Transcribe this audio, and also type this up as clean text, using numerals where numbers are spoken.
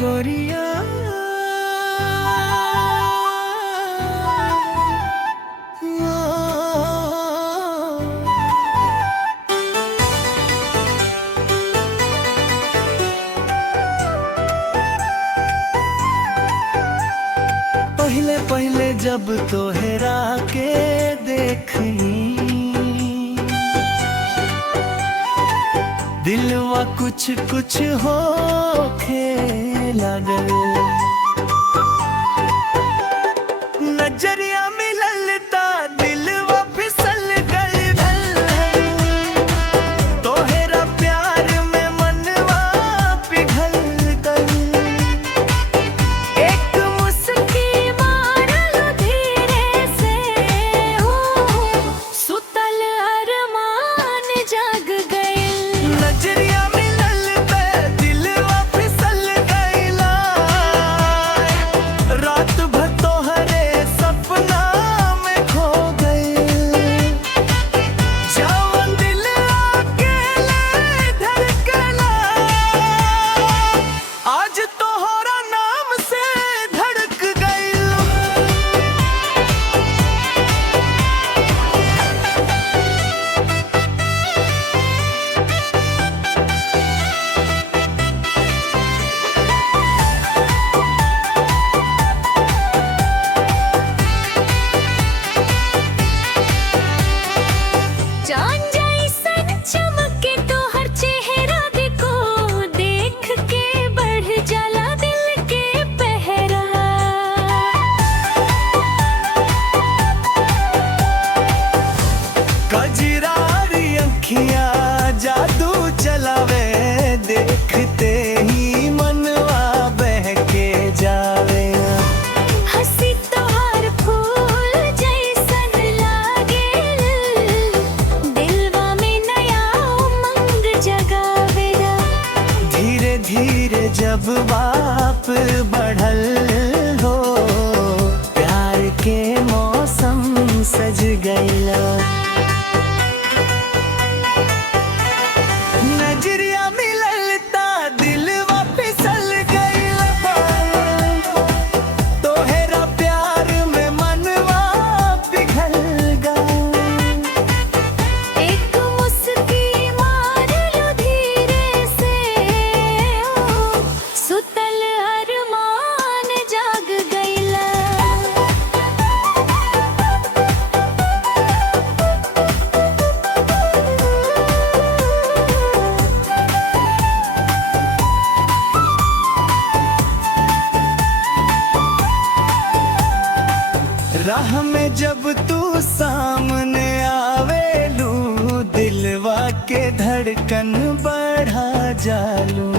गोरिया। पहले पहले जब तोहरा के देखनी, दिलवा कुछ कुछ होखे लागल। नजरिया मिललता दिलवा फिसल गइल। तोहरा प्यार में मनवा पिघल गइल। एक मुस्की मारल धीरे से, सुतल अरमान जाग गइल। नजरिया मिललता दिलवा फिसल गइल। रात भर तोहरे सपना में खो गइल। जवन दिल अकेले धड़कला, आज तोहरा नाम से धड़क गइल। जान जैसन चमके तोहर चेहरा देखो, देख के बढ़ जाला दिल के पहरा। कजरारी अखियाँ जादू चलावे, देखते ही मनवा बहके जावे। हंसी तोहर फूल जैसन लागेल, दिलवा में नया उमंग जगावेला। धीरे धीरे जब बाप बढ़ल हो, प्यार के मौसम सज गइला। नजरिया मिललता दिलवा फिसल गइल। तोहरा प्यार में मनवा पिघल गइल। एक मुस्की मारल धीरे से, सुतल अरमान जाग गइला। राह में जब तू सामने आवेलू, दिलवा के धड़कन बढ़ा जालू।